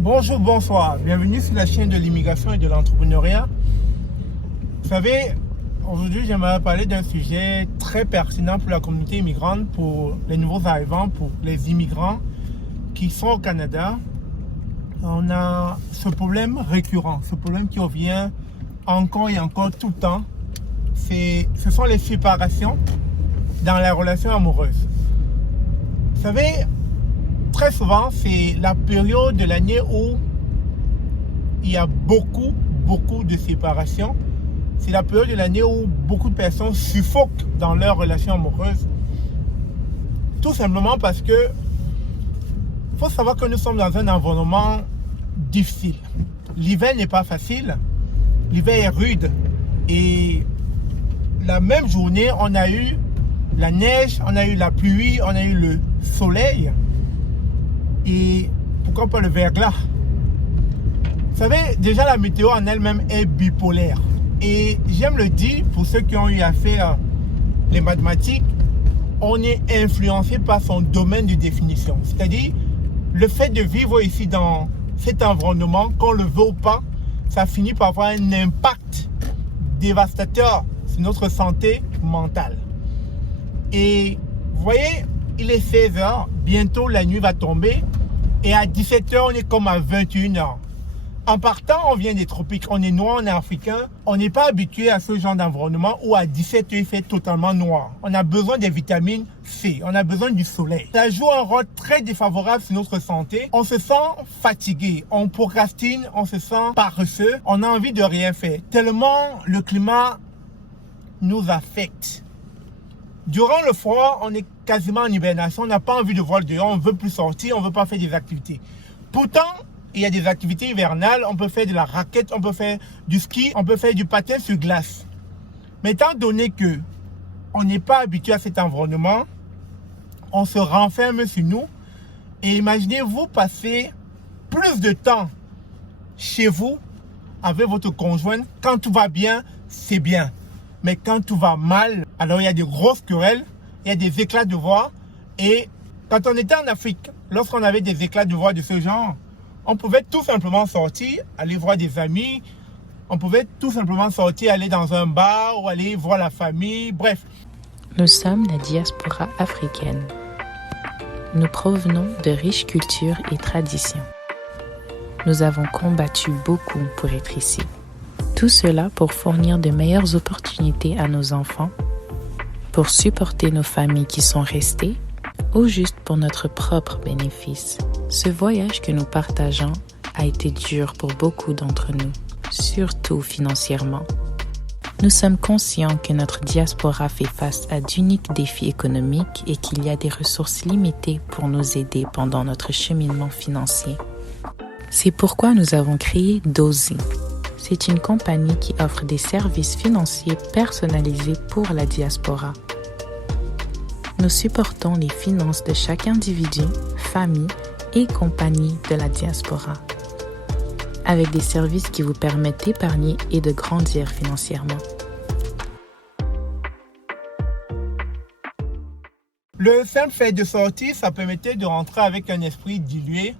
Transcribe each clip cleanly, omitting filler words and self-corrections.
Bonjour, bonsoir. Bienvenue sur la chaîne de l'immigration et de l'entrepreneuriat. Vous savez, aujourd'hui, j'aimerais parler d'un sujet très pertinent pour la communauté immigrante, pour les nouveaux arrivants, pour les immigrants qui sont au Canada. On a ce problème récurrent, ce problème qui revient encore et encore tout le temps. Ce sont les séparations dans les relations amoureuses. Vous savez, très souvent, c'est la période de l'année où il y a beaucoup de séparations. C'est la période de l'année où beaucoup de personnes suffoquent dans leurs relations amoureuses. Tout simplement parce que il faut savoir que nous sommes dans un environnement difficile. L'hiver n'est pas facile. L'hiver est rude. Et la même journée, on a eu la neige, on a eu la pluie, on a eu le soleil. Et pourquoi pas le verglas? Vous savez, déjà la météo en elle-même est bipolaire. Et j'aime le dire, pour ceux qui ont eu à faire les mathématiques, on est influencé par son domaine de définition. C'est-à-dire, le fait de vivre ici dans cet environnement, qu'on le veut ou pas, ça finit par avoir un impact dévastateur sur notre santé mentale. Et vous voyez, il est 16h, bientôt la nuit va tomber et à 17h, on est comme à 21h. En partant, on vient des tropiques, on est noir, on est africain, on n'est pas habitué à ce genre d'environnement où à 17h, il fait totalement noir. On a besoin des vitamines C, on a besoin du soleil. Ça joue un rôle très défavorable sur notre santé. On se sent fatigué, on procrastine, on se sent paresseux, on a envie de rien faire. Tellement le climat nous affecte. Durant le froid, on est quasiment en hibernation, on n'a pas envie de voir le dehors, on ne veut plus sortir, on ne veut pas faire des activités. Pourtant, il y a des activités hivernales, on peut faire de la raquette, on peut faire du ski, on peut faire du patin sur glace. Mais étant donné que on n'est pas habitué à cet environnement, on se renferme sur nous. Et imaginez-vous passer plus de temps chez vous avec votre conjointe. Quand tout va bien, c'est bien. Mais quand tout va mal, alors il y a des grosses querelles, il y a des éclats de voix. Et quand on était en Afrique, lorsqu'on avait des éclats de voix de ce genre, on pouvait tout simplement sortir, aller voir des amis. On pouvait tout simplement sortir, aller dans un bar ou aller voir la famille. Bref. Nous sommes la diaspora africaine. Nous provenons de riches cultures et traditions. Nous avons combattu beaucoup pour être ici. Tout cela pour fournir de meilleures opportunités à nos enfants, pour supporter nos familles qui sont restées, ou juste pour notre propre bénéfice. Ce voyage que nous partageons a été dur pour beaucoup d'entre nous, surtout financièrement. Nous sommes conscients que notre diaspora fait face à d'uniques défis économiques et qu'il y a des ressources limitées pour nous aider pendant notre cheminement financier. C'est pourquoi nous avons créé Dozy. C'est une compagnie qui offre des services financiers personnalisés pour la diaspora. Nous supportons les finances de chaque individu, famille et compagnie de la diaspora, avec des services qui vous permettent d'épargner et de grandir financièrement. Le simple fait de sortir, ça permettait de rentrer avec un esprit dilué.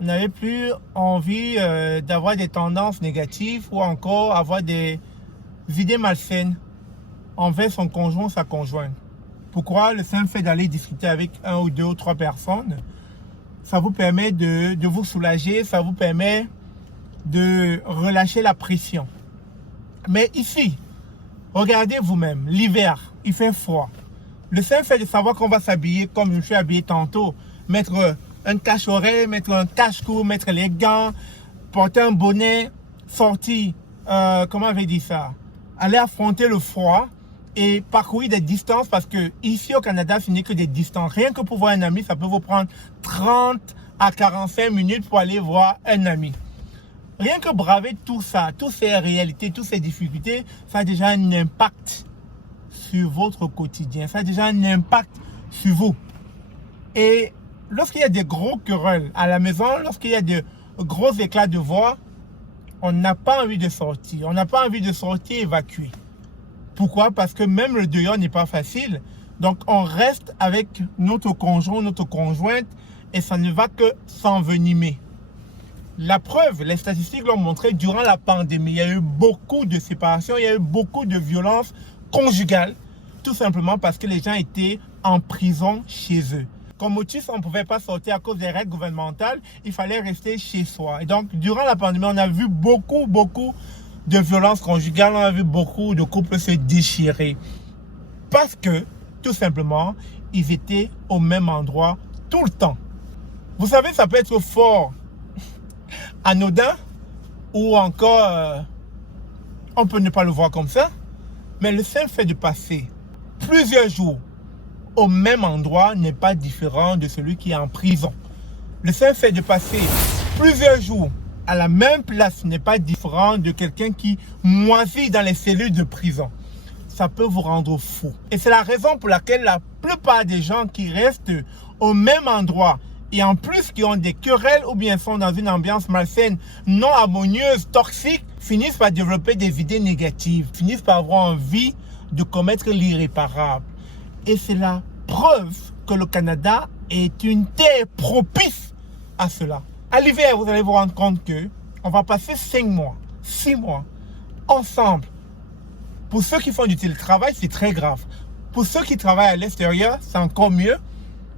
On n'avait plus envie d'avoir des tendances négatives ou encore avoir des idées malsaines envers son conjoint ou sa conjointe. Pourquoi? Le simple fait d'aller discuter avec un ou deux ou trois personnes, ça vous permet de vous soulager, ça vous permet de relâcher la pression. Mais ici, regardez vous-même, l'hiver, il fait froid. Le simple fait de savoir qu'on va s'habiller comme je me suis habillé tantôt, mettre un cache-oreille, mettre un cache-cou, mettre les gants, porter un bonnet, sortir, comment on avait dit ça, aller affronter le froid et parcourir des distances parce que ici au Canada, ce n'est que des distances. Rien que pour voir un ami, ça peut vous prendre 30 à 45 minutes pour aller voir un ami. Rien que braver tout ça, toutes ces réalités, toutes ces difficultés, ça a déjà un impact sur votre quotidien. Ça a déjà un impact sur vous. Et lorsqu'il y a des gros querelles à la maison, lorsqu'il y a de gros éclats de voix, on n'a pas envie de sortir. On n'a pas envie de sortir évacuer. Pourquoi? Parce que même le dehors n'est pas facile. Donc, on reste avec notre conjoint, notre conjointe et ça ne va que s'envenimer. La preuve, les statistiques l'ont montré, durant la pandémie, il y a eu beaucoup de séparations, il y a eu beaucoup de violences conjugales, tout simplement parce que les gens étaient en prison chez eux. Comme motif, on ne pouvait pas sortir à cause des règles gouvernementales, il fallait rester chez soi. Et donc, durant la pandémie, on a vu beaucoup de violences conjugales, on a vu beaucoup de couples se déchirer. Parce que, tout simplement, ils étaient au même endroit tout le temps. Vous savez, ça peut être fort anodin ou encore, on peut ne pas le voir comme ça, mais le simple fait de passer plusieurs jours au même endroit n'est pas différent de celui qui est en prison. Le simple fait de passer plusieurs jours à la même place n'est pas différent de quelqu'un qui moisit dans les cellules de prison. Ça peut vous rendre fou. Et c'est la raison pour laquelle la plupart des gens qui restent au même endroit et en plus qui ont des querelles ou bien sont dans une ambiance malsaine, non harmonieuse, toxique, finissent par développer des idées négatives, finissent par avoir envie de commettre l'irréparable. Et c'est la preuve que le Canada est une terre propice à cela. À l'hiver, vous allez vous rendre compte que on va passer 5 mois, 6 mois ensemble. Pour ceux qui font du télétravail, c'est très grave. Pour ceux qui travaillent à l'extérieur, c'est encore mieux.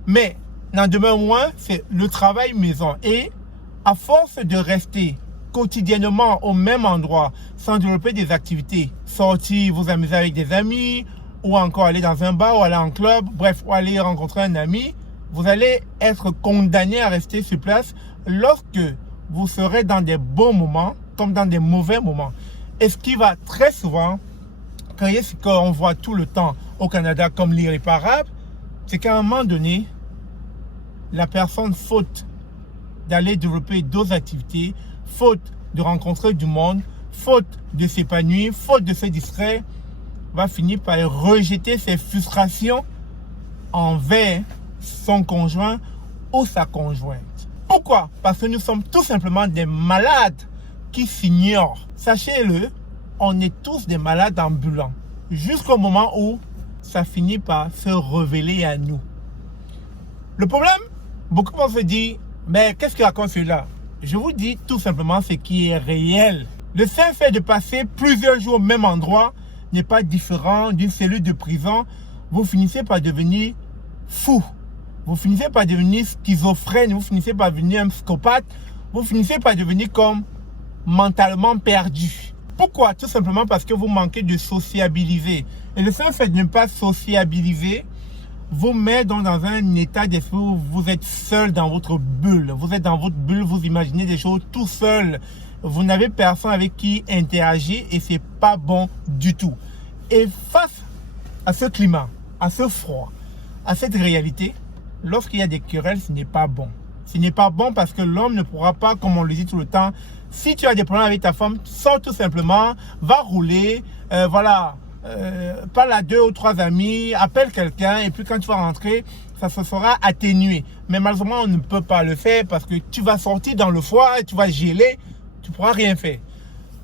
Mais n'en demeure moins, c'est le travail maison. Et à force de rester quotidiennement au même endroit, sans développer des activités, sortir, vous amuser avec des amis, ou encore aller dans un bar, ou aller en club, bref, ou aller rencontrer un ami, vous allez être condamné à rester sur place lorsque vous serez dans des bons moments, comme dans des mauvais moments. Et ce qui va très souvent créer ce qu'on voit tout le temps au Canada comme l'irréparable, c'est qu'à un moment donné, la personne, faute d'aller développer d'autres activités, faute de rencontrer du monde, faute de s'épanouir, faute de se distraire, va finir par rejeter ses frustrations envers son conjoint ou sa conjointe. Pourquoi? Parce que nous sommes tout simplement des malades qui s'ignorent. Sachez-le, on est tous des malades ambulants. Jusqu'au moment où ça finit par se révéler à nous. Le problème, beaucoup vont se dire, mais qu'est-ce qu'il raconte celui-là? Je vous dis tout simplement ce qui est réel. Le simple fait de passer plusieurs jours au même endroit n'est pas différent d'une cellule de prison. Vous finissez par devenir fou. Vous finissez par devenir schizophrène. Vous finissez par devenir un psychopathe. Vous finissez par devenir comme mentalement perdu. Pourquoi? Tout simplement parce que vous manquez de sociabiliser. Et le simple fait de ne pas sociabiliser vous met donc dans un état d'esprit où vous êtes seul dans votre bulle. Vous êtes dans votre bulle, vous imaginez des choses tout seul. Vous n'avez personne avec qui interagir et c'est pas bon du tout. Et face à ce climat, à ce froid, à cette réalité, lorsqu'il y a des querelles, ce n'est pas bon. Ce n'est pas bon parce que l'homme ne pourra pas, comme on le dit tout le temps, si tu as des problèmes avec ta femme, sors tout simplement, va rouler, parle à 2 ou 3 amis, appelle quelqu'un et puis quand tu vas rentrer, ça se sera atténué. Mais malheureusement, on ne peut pas le faire parce que tu vas sortir dans le froid, tu vas geler, tu ne pourras rien faire.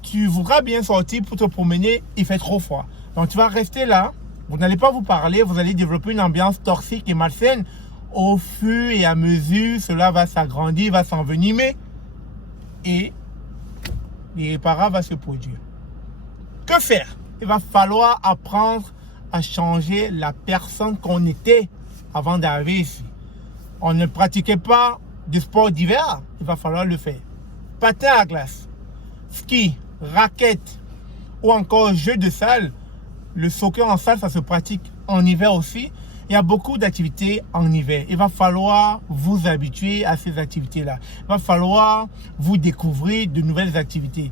Tu voudras bien sortir pour te promener, il fait trop froid. Donc tu vas rester là, vous n'allez pas vous parler, vous allez développer une ambiance toxique et malsaine. Au fur et à mesure, cela va s'agrandir, va s'envenimer et l'irréparable va se produire. Que faire? Il va falloir apprendre à changer la personne qu'on était avant d'arriver ici. On ne pratiquait pas de sport d'hiver, il va falloir le faire. Patin à glace, ski, raquette ou encore jeu de salle. Le soccer en salle, ça se pratique en hiver aussi. Il y a beaucoup d'activités en hiver. Il va falloir vous habituer à ces activités-là. Il va falloir vous découvrir de nouvelles activités.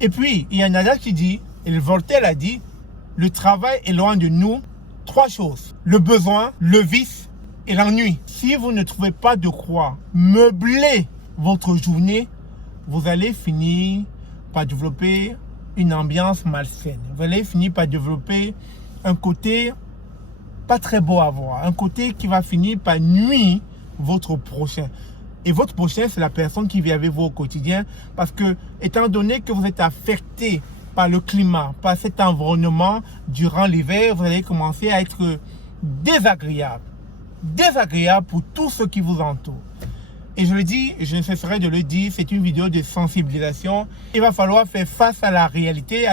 Et puis, il y a un adage qui dit, et Voltaire a dit, le travail est loin de nous 3 choses. Le besoin, le vice et l'ennui. Si vous ne trouvez pas de quoi meubler votre journée, vous allez finir par développer une ambiance malsaine. Vous allez finir par développer un côté pas très beau à voir. Un côté qui va finir par nuire votre prochain. Et votre prochain, c'est la personne qui vit avec vous au quotidien. Parce que, étant donné que vous êtes affecté par le climat, par cet environnement durant l'hiver, vous allez commencer à être désagréable. Désagréable pour tous ceux qui vous entourent. Et je le dis, je ne cesserai de le dire, c'est une vidéo de sensibilisation. Il va falloir faire face à la réalité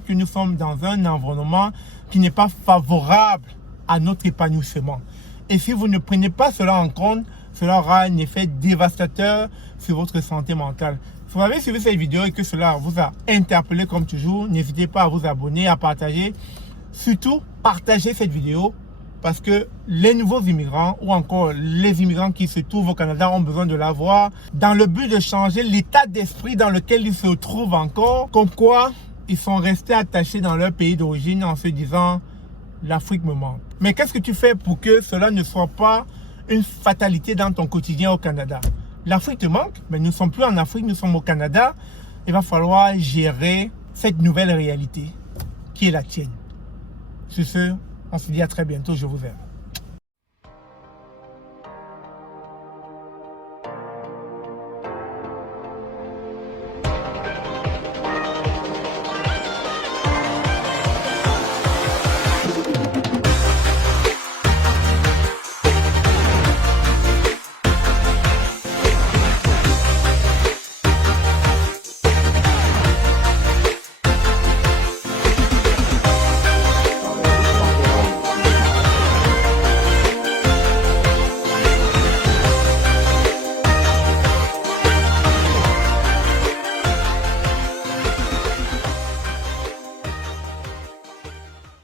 que nous sommes dans un environnement qui n'est pas favorable à notre épanouissement. Et si vous ne prenez pas cela en compte, cela aura un effet dévastateur sur votre santé mentale. Si vous avez suivi cette vidéo et que cela vous a interpellé comme toujours, n'hésitez pas à vous abonner, à partager. Surtout, partagez cette vidéo parce que les nouveaux immigrants ou encore les immigrants qui se trouvent au Canada ont besoin de la voir dans le but de changer l'état d'esprit dans lequel ils se trouvent encore, comme quoi ils sont restés attachés dans leur pays d'origine en se disant « l'Afrique me manque ». Mais qu'est-ce que tu fais pour que cela ne soit pas une fatalité dans ton quotidien au Canada? L'Afrique te manque, mais nous ne sommes plus en Afrique, nous sommes au Canada. Il va falloir gérer cette nouvelle réalité qui est la tienne. Sur ce, on se dit à très bientôt, je vous aime.